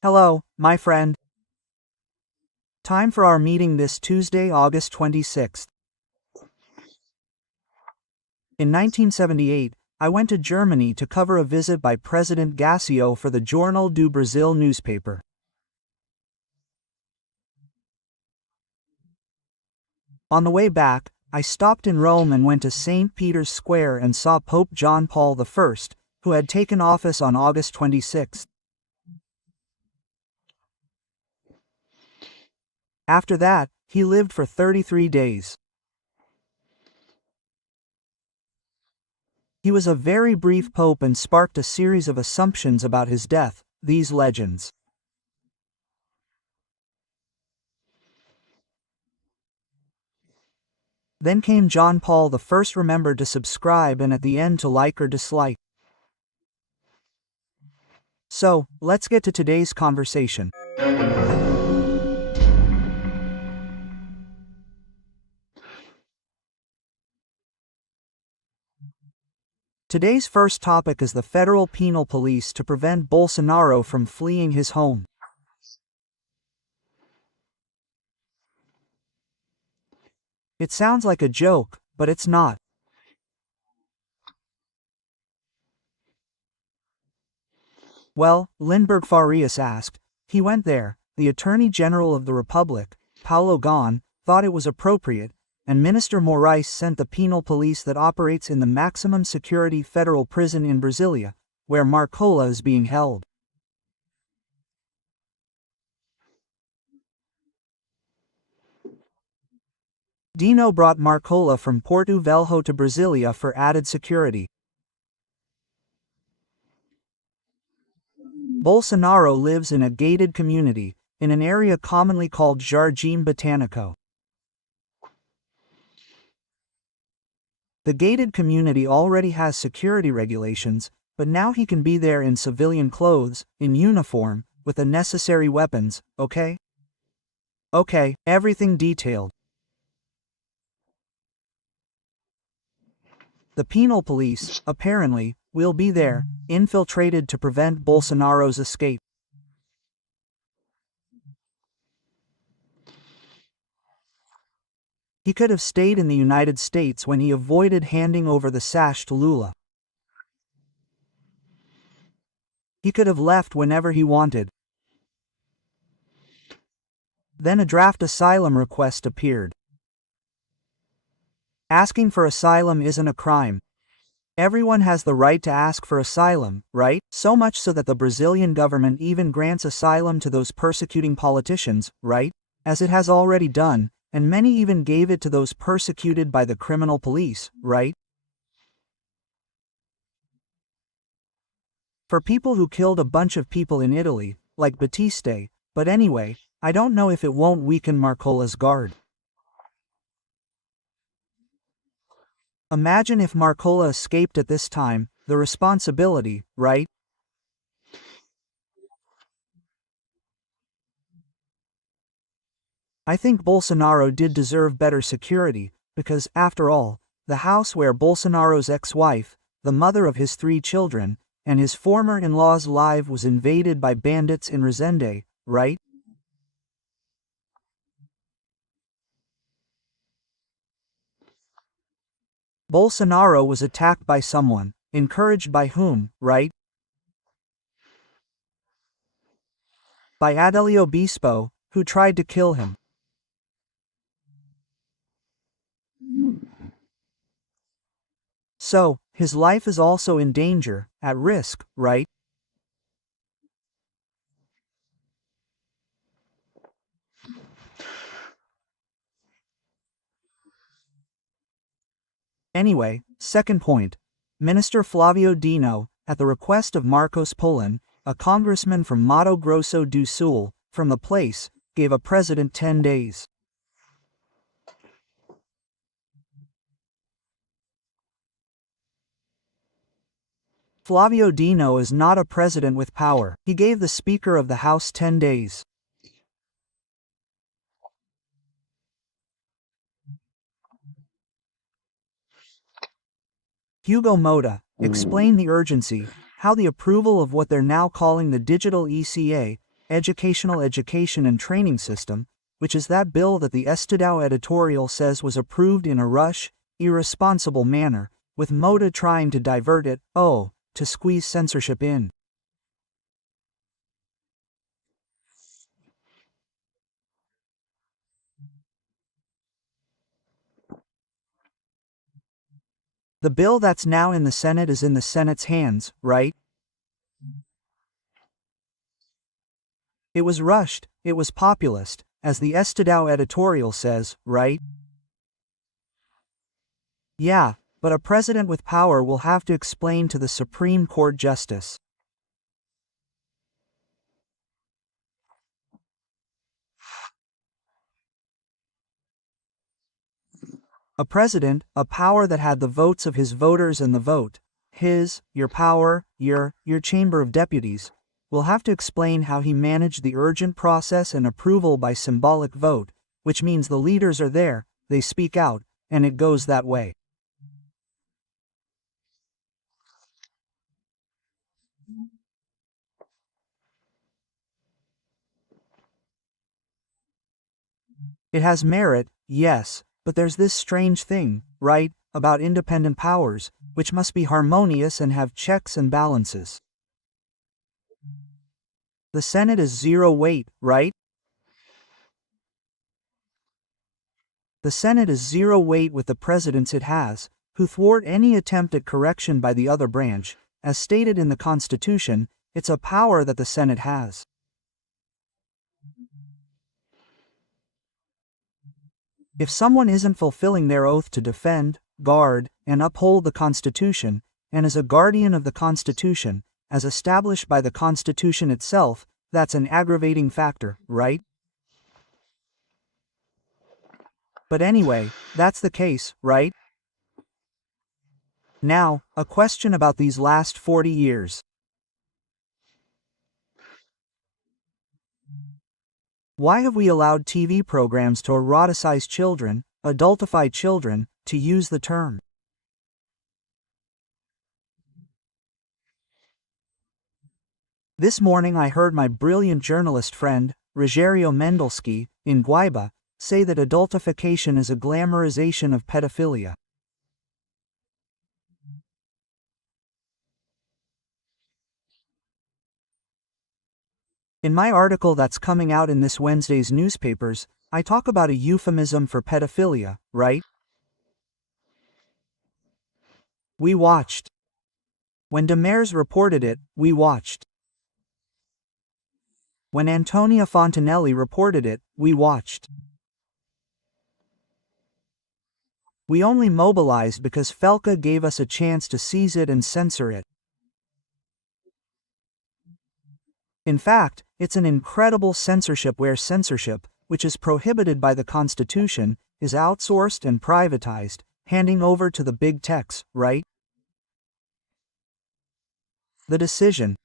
Hello, my friend. Time for our meeting this Tuesday, August 26th. In 1978, I went to Germany to cover a visit by President Garcia for the Jornal do Brasil newspaper. On the way back, I stopped in Rome and went to St. Peter's Square and saw Pope John Paul I, who had taken office on August 26th. After that, he lived for 33 days. He was a very brief pope and sparked a series of assumptions about his death, these legends. Then came John Paul I. Remember to subscribe and at the end to like or dislike. So, let's get to today's conversation. Today's first topic is the federal penal police to prevent Bolsonaro from fleeing his home. It sounds like a joke, but it's not. Well, Lindbergh Farias asked. He went there. The Attorney General of the Republic, Paulo Gon, thought it was appropriate, and Minister Moraes sent the penal police that operates in the maximum security federal prison in Brasília, where Marcola is being held. Dino brought Marcola from Porto Velho to Brasília for added security. Bolsonaro lives in a gated community, in an area commonly called Jardim Botânico. The gated community already has security regulations, but now he can be there in civilian clothes, in uniform, with the necessary weapons, okay? Okay, everything detailed. The penal police, apparently, will be there, infiltrated to prevent Bolsonaro's escape. He could have stayed in the United States when he avoided handing over the sash to Lula. He could have left whenever he wanted. Then a draft asylum request appeared. Asking for asylum isn't a crime. Everyone has the right to ask for asylum, right? So much so that the Brazilian government even grants asylum to those persecuting politicians, right? As it has already done, and many even gave it to those persecuted by the criminal police, right? For people who killed a bunch of people in Italy, like Battisti, but anyway, I don't know if it won't weaken Marcola's guard. Imagine if Marcola escaped at this time, the responsibility, right? I think Bolsonaro did deserve better security, because, after all, the house where Bolsonaro's ex-wife, the mother of his 3 children, and his former in-law's life was invaded by bandits in Resende, right? Bolsonaro was attacked by someone, encouraged by whom, right? By Adelio Bispo, who tried to kill him. So, his life is also in danger, at risk, right? Anyway, second point. Minister Flavio Dino, at the request of Marcos Polan, a congressman from Mato Grosso do Sul, from the place, gave a president 10 days. Flavio Dino is not a president with power. He gave the Speaker of the House 10 days. Hugo Moda, explain the urgency, how the approval of what they're now calling the digital ECA, educational education and training system, which is that bill that the Estadão editorial says was approved in a rush, irresponsible manner, with Moda trying to divert it, to squeeze censorship in. The bill that's now in the Senate is in the Senate's hands, right? It was rushed, it was populist, as the Estadão editorial says, right? Yeah, but a president with power will have to explain to the Supreme Court justice. A president, a power that had the votes of his voters and the vote, your power, your Chamber of Deputies, will have to explain how he managed the urgent process and approval by symbolic vote, which means the leaders are there, they speak out, and it goes that way. It has merit, yes, but there's this strange thing, right, about independent powers, which must be harmonious and have checks and balances. The Senate is zero weight, right? The Senate is zero weight with the presidents it has, who thwart any attempt at correction by the other branch. As stated in the Constitution, it's a power that the Senate has. If someone isn't fulfilling their oath to defend, guard, and uphold the Constitution, and is a guardian of the Constitution, as established by the Constitution itself, that's an aggravating factor, right? But anyway, that's the case, right? Now, a question about these last 40 years. Why have we allowed TV programs to eroticize children, adultify children, to use the term? This morning I heard my brilliant journalist friend, Rogerio Mendelski, in Guaiba, say that adultification is a glamorization of pedophilia. In my article that's coming out in this Wednesday's newspapers, I talk about a euphemism for pedophilia, right? We watched. When Demers reported it, we watched. When Antonia Fontanelli reported it, we watched. We only mobilized because Felka gave us a chance to seize it and censor it. In fact, it's an incredible censorship where censorship, which is prohibited by the Constitution, is outsourced and privatized, handing over to the big techs, right? The decision.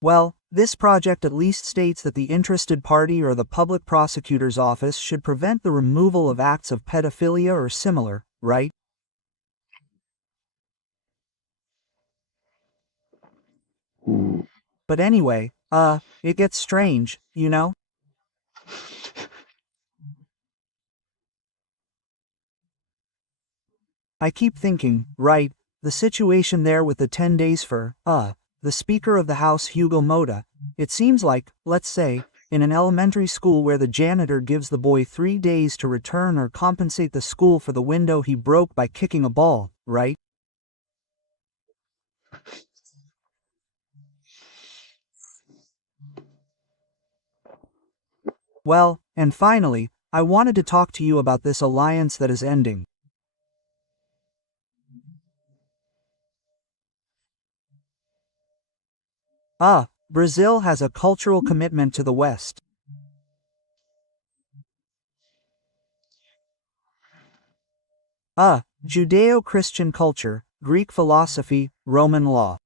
Well, this project at least states that the interested party or the public prosecutor's office should prevent the removal of acts of pedophilia or similar, right? But anyway, it gets strange, you know? I keep thinking, right, the situation there with the 10 days for, the Speaker of the House Hugo Moda, it seems like, let's say, in an elementary school where the janitor gives the boy 3 days to return or compensate the school for the window he broke by kicking a ball, right? Well, and finally, I wanted to talk to you about this alliance that is ending. Brazil has a cultural commitment to the West. Judeo-Christian culture, Greek philosophy, Roman law.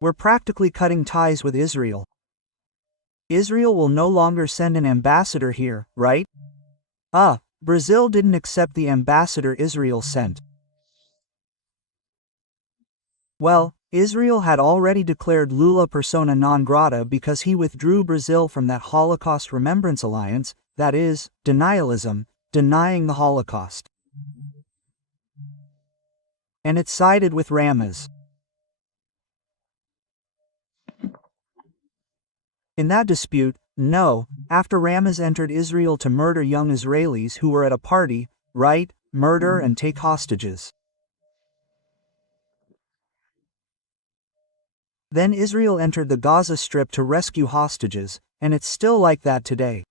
We're practically cutting ties with Israel. Israel will no longer send an ambassador here, right? Brazil didn't accept the ambassador Israel sent. Well, Israel had already declared Lula persona non grata because he withdrew Brazil from that Holocaust Remembrance Alliance, that is, denialism, denying the Holocaust. And it sided with Ramos. In that dispute, no, after Ramos entered Israel to murder young Israelis who were at a party, right, murder and take hostages. Then Israel entered the Gaza Strip to rescue hostages, and it's still like that today.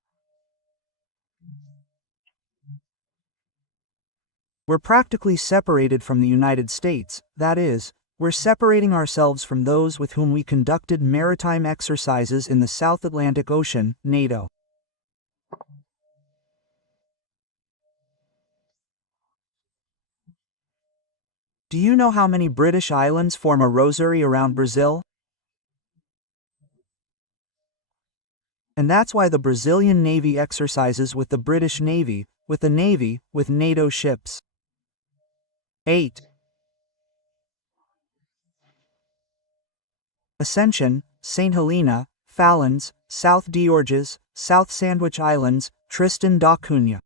We're practically separated from the United States, that is, we're separating ourselves from those with whom we conducted maritime exercises in the South Atlantic Ocean, NATO. Do you know how many British islands form a rosary around Brazil? And that's why the Brazilian Navy exercises with the British Navy, with NATO ships. 8. Ascension, St. Helena, Fallons, South Georges, South Sandwich Islands, Tristan da Cunha.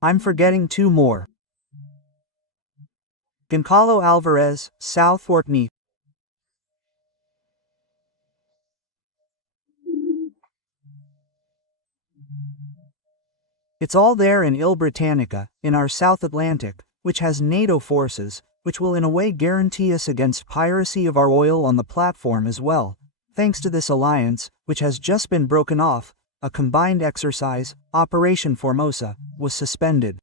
I'm forgetting 2 more. Goncalo Alvarez, South Orkney. It's all there in Il Britannica, in our South Atlantic, which has NATO forces, which will in a way guarantee us against piracy of our oil on the platform as well. Thanks to this alliance, which has just been broken off, a combined exercise, Operation Formosa, was suspended.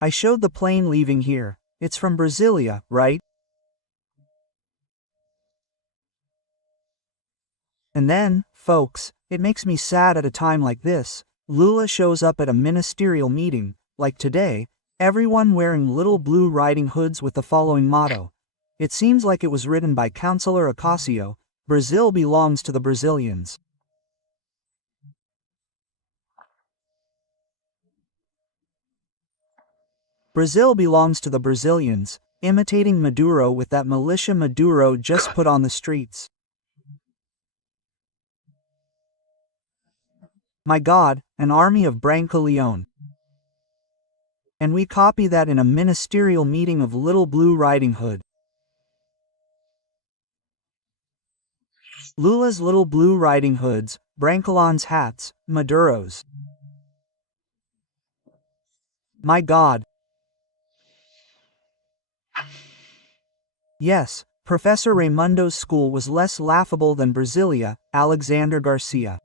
I showed the plane leaving here. It's from Brasília, right? And then, folks, it makes me sad at a time like this. Lula shows up at a ministerial meeting, like today, everyone wearing little blue riding hoods with the following motto. It seems like it was written by Councilor Ocasio, Brazil belongs to the Brazilians. Brazil belongs to the Brazilians, imitating Maduro with that militia Maduro just put on the streets. My God, an army of Branco Leone. And we copy that in a ministerial meeting of Little Blue Riding Hood. Lula's Little Blue Riding Hoods, Brancolon's hats, Maduro's. My God. Yes, Professor Raimundo's school was less laughable than Brasília, Alexandre Garcia.